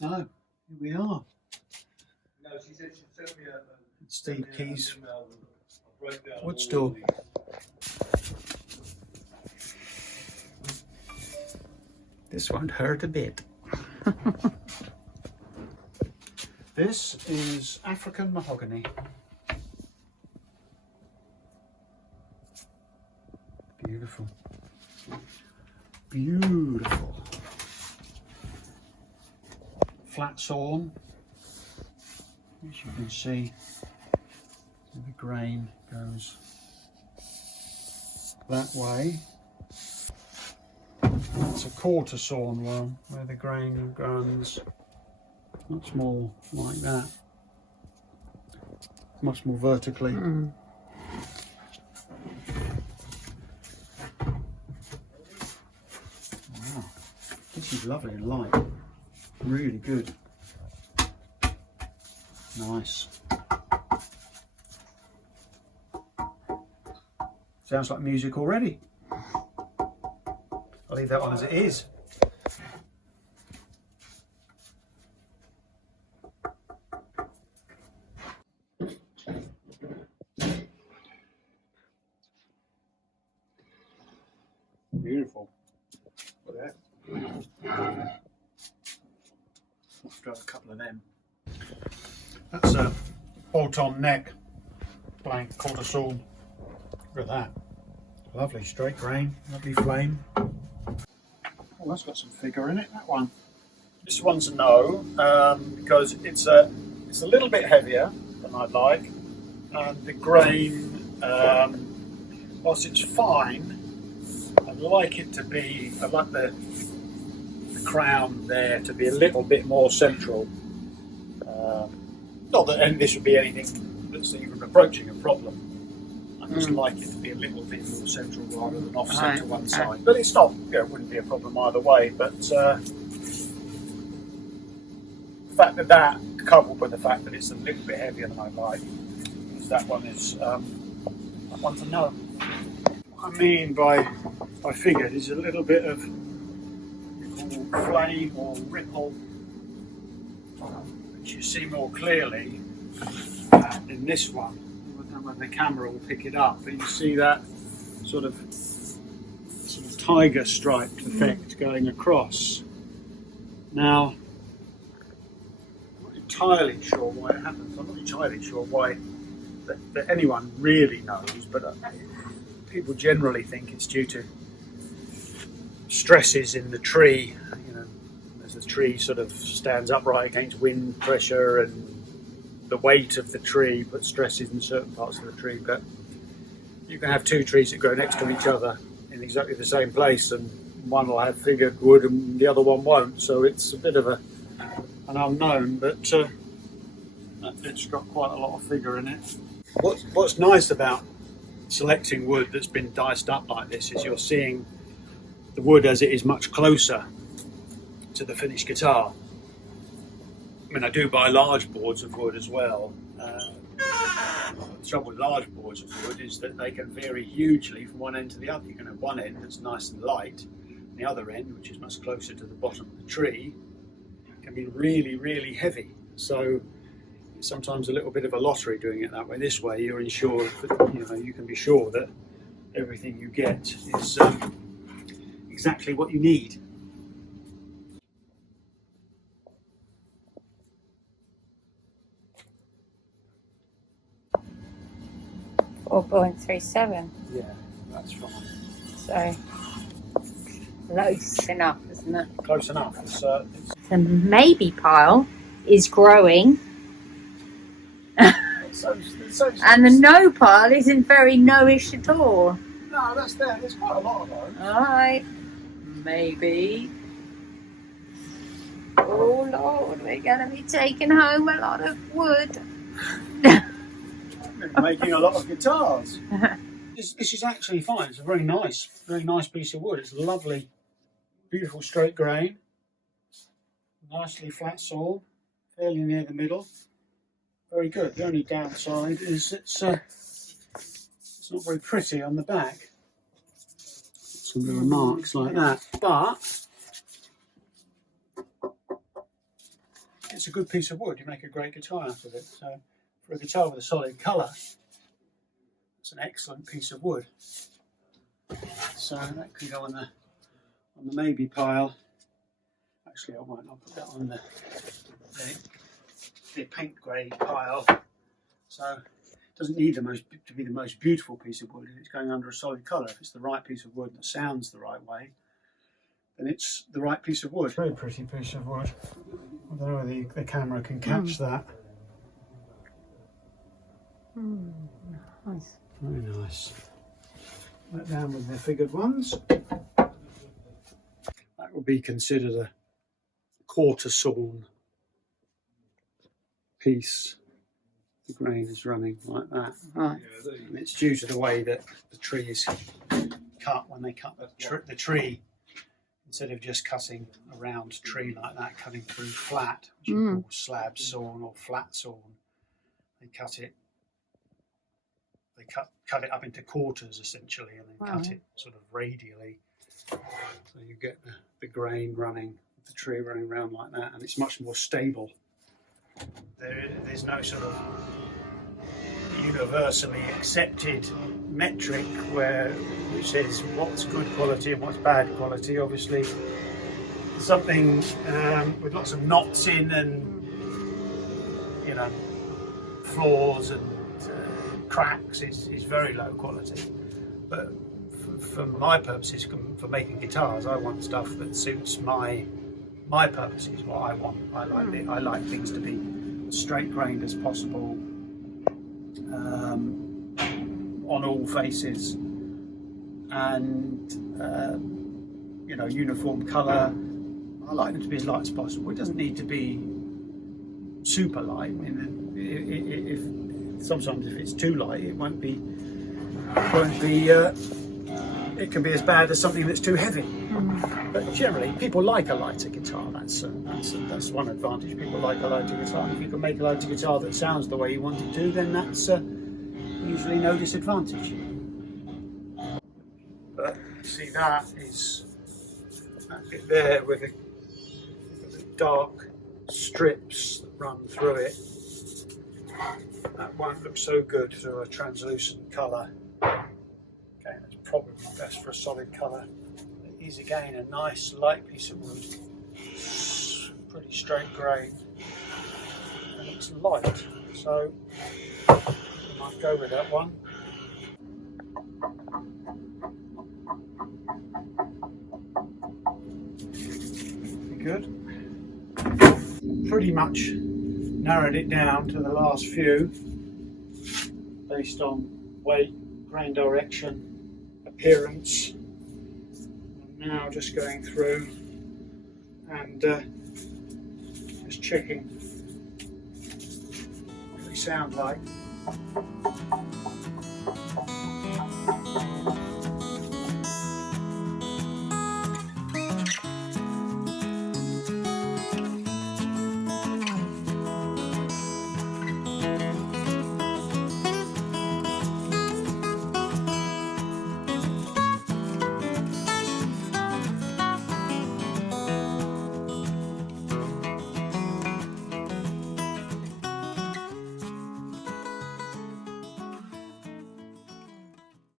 So, here we are. No, she said she'd send me Steve Keys breakdown. Woodstall. This won't hurt a bit. This is African mahogany. Beautiful. Beautiful. Flat sawn. As you can see, the grain goes that way. That's a quarter sawn one, where the grain runs much more like that, much more vertically. Wow, this is lovely and light, really good. Nice. Sounds like music already. I'll leave that one as it is. Beautiful. Look at that. I'll have a couple of them. That's a bolt-on neck, blank quarter sawn. Look at that. Lovely straight grain, lovely flame. Oh, that's got some figure in it, that one. This one's a no, because it's a little bit heavier than I'd like. And the grain, whilst it's fine, I'd like it to be, I'd like the crown there to be a little bit more central. Not that this would be anything that's even approaching a problem. I just like it to be a little bit more central rather than offset to one side. But it's not, it wouldn't be a problem either way. But the fact that coupled with the fact that it's a little bit heavier than I like, that one is that one's a no. What I mean by figured is a little bit of flame or ripple, which you see more clearly in this one. When the camera will pick it up, but you see that sort of tiger striped effect going across. Now, I'm not entirely sure why it happens. I'm not entirely sure why that anyone really knows, but people generally think it's due to stresses in the tree. You know, as the tree sort of stands upright against wind pressure and the weight of the tree puts stresses in certain parts of the tree. But you can have two trees that grow next to each other in exactly the same place, and one will have figured wood and the other one won't. So it's a bit of an unknown, but that bit's got quite a lot of figure in it. What's nice about selecting wood that's been diced up like this is you're seeing the wood as it is much closer to the finished guitar. I mean, I do buy large boards of wood as well. The trouble with large boards of wood is that they can vary hugely from one end to the other. You can have one end that's nice and light, and the other end, which is much closer to the bottom of the tree, can be really, really heavy. So it's sometimes a little bit of a lottery doing it that way. This way, you're ensured that you can be sure that everything you get is exactly what you need. 4.37. Yeah, that's fine. So close enough, isn't it? Close enough. The maybe pile is growing. And the no pile isn't very no-ish at all. No, that's there. There's quite a lot of those. Alright. Maybe. Oh Lord, we're going to be taking home a lot of wood. Making a lot of guitars. This is actually fine. It's a very nice piece of wood. It's lovely, beautiful straight grain, nicely flat sawn, fairly near the middle. Very good. The only downside is it's not very pretty on the back. Some little marks like that, but it's a good piece of wood. You make a great guitar out of it. So for a guitar with a solid colour, it's an excellent piece of wood. So that can go on the maybe pile. Actually, I won't. I'll put that on the paint grade pile. So it doesn't need to be the most beautiful piece of wood. If it's going under a solid colour, if it's the right piece of wood that sounds the right way, then it's the right piece of wood. Very pretty piece of wood. I don't know whether the camera can catch that. Nice. Very nice. Right down with the figured ones. That would be considered a quarter sawn piece. The grain is running like that. Right. And it's due to the way that the tree is cut. When they cut the tree, instead of just cutting a round tree like that, cutting through flat, which you call slab sawn or flat sawn, they cut it. They cut it up into quarters essentially, and then cut it sort of radially, so you get the grain running, the tree running around like that, and it's much more stable. There's no sort of universally accepted metric which says what's good quality and what's bad quality. Obviously, something with lots of knots in and flaws and cracks is very low quality. But for my purposes, for making guitars, I want stuff that suits my purposes, what I want. I like things to be as straight grained as possible, on all faces, and uniform colour. I like them to be as light as possible. It doesn't need to be super light. I mean, sometimes if it's too light, it won't be. It can be as bad as something that's too heavy. But generally, people like a lighter guitar. That's one advantage. People like a lighter guitar. And if you can make a lighter guitar that sounds the way you want it to, then that's usually no disadvantage. But see, that bit there with the dark strips that run through it. That won't look so good through a translucent colour. Okay, that's probably best for a solid colour. It is again a nice light piece of wood, pretty straight grain, and it's light, so we might go with that one. Good. Pretty much narrowed it down to the last few based on weight, grain direction, appearance. I'm now just going through and just checking what they sound like.